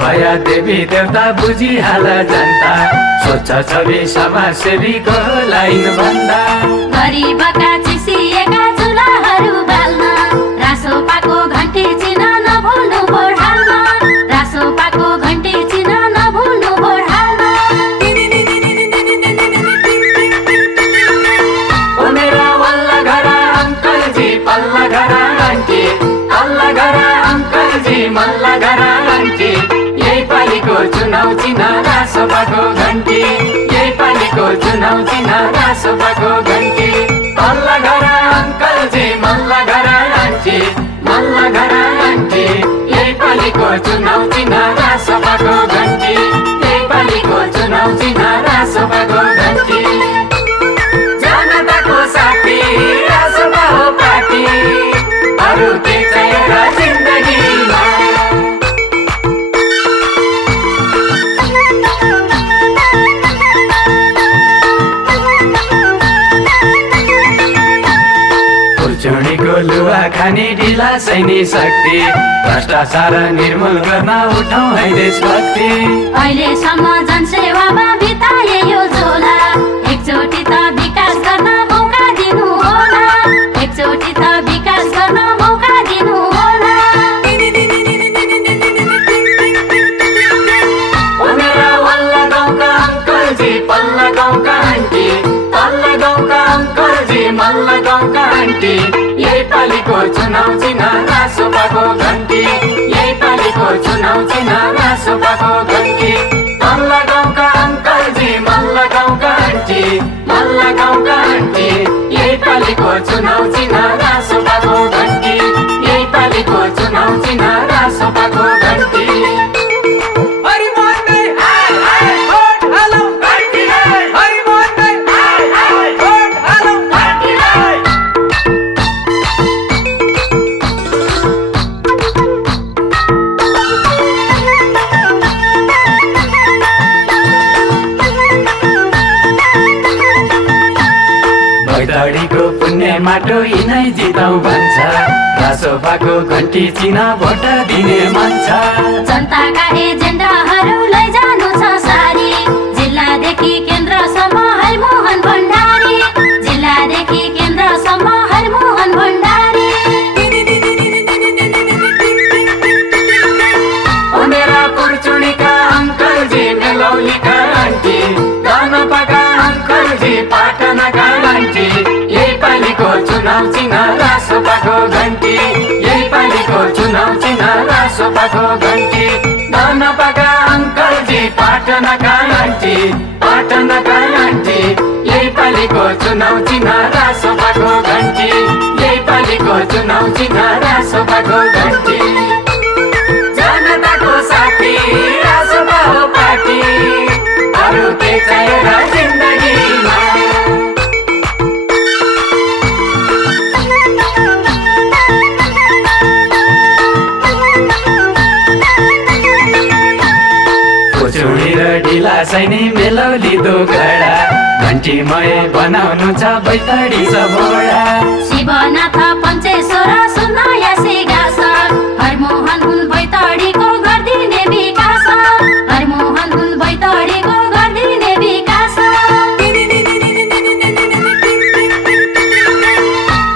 भया देवी देवता बुझिहाल जनता स्वच्छ छवि समाजसेवीको लाइन भन्दा गरिबका चिसिएका चुलाहरू बाल्न रासोपाको घन्टी चिन नभुल्नु भोट हाल्न रासोपाको घन्टी चिन नभुल्नु भोट हाल्न ओ मेरा वल्ला घर अंकलजी पल्ला घर आन्टी अल्ला घर अंकलजी मल्ला घर आन्टी यही पालिको चुनाव चिन्ह रासोपाको घन्टी यही पालिको चुनाव चिन्ह रासोपाको घन्टी अल्ला घर अंकलजी मल्ला घर आन्टी मल्ला घर आन्टी यही पालिको चुनाव चिन्ह रासोपाको घन्टी यही पालिको चुनाव चिन्ह रासोपाको घन्टी जनताको साथी रासोपा हो पार्टी अरू के चाहियो जिन्दगीमा चुडीको लुवा खाने ढिला सैनी शक्ति भ्रष्टाचार निर्मूल गर्न उठाउँ है देशभक्ति अहिलेसम्म जनसेवामा बिताए यो झोला एकचोटि त विकास गर्न मौका दिनु होला एकचोटि त विकास गर्न मौका दिनु होला ओ मेरा वल्ला गाउँका अंकलजी पल्ला गाउँका आन्टी तल्ला गाउँका अंकलजी मल्ला गाउँका आन्टी यही पालिको चुनाव चिन्ह रासोपाको घन्टी यही पालिको चुनाव चिन्ह रासोपाको घन्टी तल्ला गाउँका अंकलजी मल्ला गाउँका आन्टी मल्ला गाउँका आन्टी यही पालिको चुनाव चिन्ह रासोपाको घन्टी यही पालिको चुनाव चिन्ह रासोपाको घन्टी बैतडीको पुण्य माटो यिनै जिताउ भन्छ रासोपाको घन्टी चिन्ह भोट दिने मन छ जनताका एजेन्डाहरू लैजानु छ सारी जिल्लादेखि केन्द्रसम्म हरिमोहन भण्डारी जिल्लादेखि केन्द्रसम्म हरिमोहन भण्डारी ओ मेरा पुर्चुडीका अंकलजी मेलौलीका आन्टी दानपाका अंकलजी पाटनाका आन्टी यही पालिको चुनाव चिन्ह रासोपाको घन्टी यही पालिको चुनाव चिन्ह रासोपाको घन्टी दानपाका अंकलजी पाटनाका आन्टी पाटनाका आन्टी यही पालिको चुनाव चिन्ह रासोपाको घन्टी यही पालिको चुनाव चिन्ह रासोपाको घन्टी जनताको साथी रासोपा हो पार्टी अरू के चाहियो जिन्दगीमा चुडी र ढिला सैनी मेलौली दोगडा घन्टीमय बनाउनु छ बैतडी सबोडा शिवनाथ पञ्चेश्वर सुनाया सिगास हरमोहन हुन् बैतडीको गरिदिने विकास हरमोहन हुन् बैतडीको गरिदिने विकास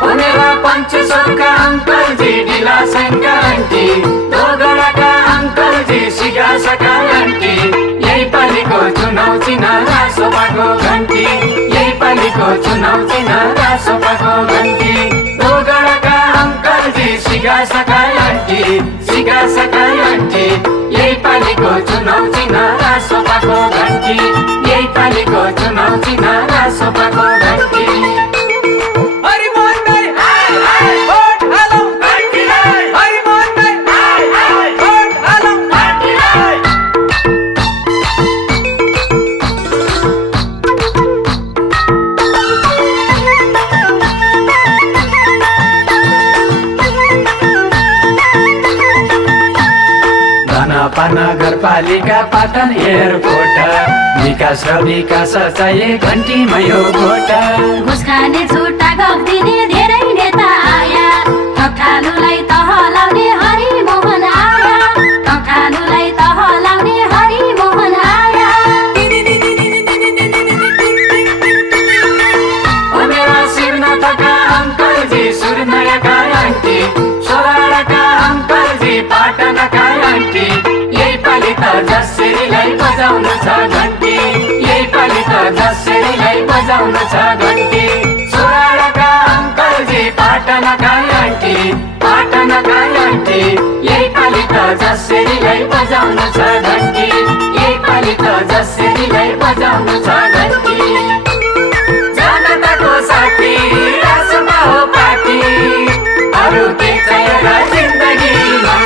ओ मेरा पञ्चेश्वरका अंकलजी ढिला सैनका आन्टी दोगडाका अंकलजी सिगासका आन्टी यही पालिको चुनाव चिन्ह रासोपाको घन्टी यही पालिको चुनाव चिन्ह रासोपाको घन्टी दोगडाका अंकलजी सिगासका आन्टी सिगासका आन्टी यही पालिको चुनाव चिन्ह रासोपाको घन्टी यही पालिको चुनाव चिन्ह रासोपाको घन्टी नगरपालिका पाटन एयरपोर्ट विकास र विकास चाहिए घन्टीमा यो भोट घुस खाने छुट्टा गफ दिने धेरै नेता आया ठगठालुलाई तह लाउने हरिमोहन आया ठगठालुलाई तह लाउने हरिमोहन आया ओ मेरा शिवनाथका अङ्कलजी सुरनयाका आन्टी सोराडाका अङ्कलजी पाटनका आन्टी यही पालि त जसरीलाई बजाउनु छ घन्टी यही पालि त जसरीलाई बजाउनु छ घन्टी सोराडाका अङ्कलजी पाटनका आन्टी पाटनका आन्टी यही पालि त जसरीलाई बजाउनु छ घन्टी यही पालि त जसरीलाई बजाउनु छ घन्टी जनताको साथी रासोमा हो पार्टी अरू के चाहियो र जिन्दगीमा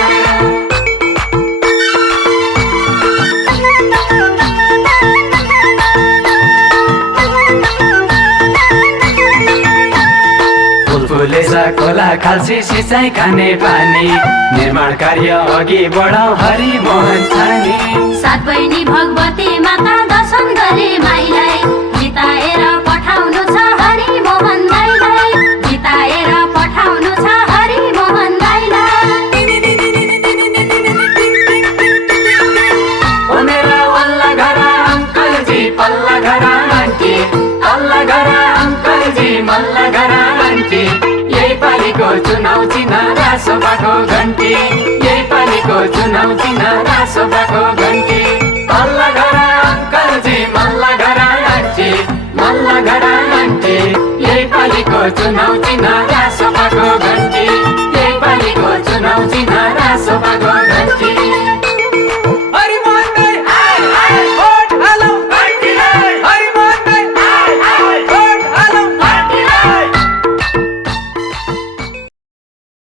फुलफुलेछ खोला खाल्सी सिँचाइ खाने पानी निर्माण कार्य अघि बढाउ हरिमोहन छानी सात बहिनी भगवती माता दर्शन गरे माइलाई जिताएर पठाउनु छ हरिमोहन दाइलाई जिताएर पठाउनु छ हरिमोहन दाइलाई ओ मेरा वल्ला घर अङ्कलजी पल्ला घर आन्टी पल्ला घर अङ्कलजी मल्ला घर आन्टी यही पालिको चुनाउ चिन्ह रासोपाको घन्टी यही पालिको चुनाउ चिन्ह रासोपाको घन्टी पल्ला घर अङ्कलजी मल्ला घर आन्टी मल्ला घर आन्टी यही पालिको चुनाउ चिन्ह रासोपाको घन्टी यही पालिको चुनाउ चिन्ह रासोपाको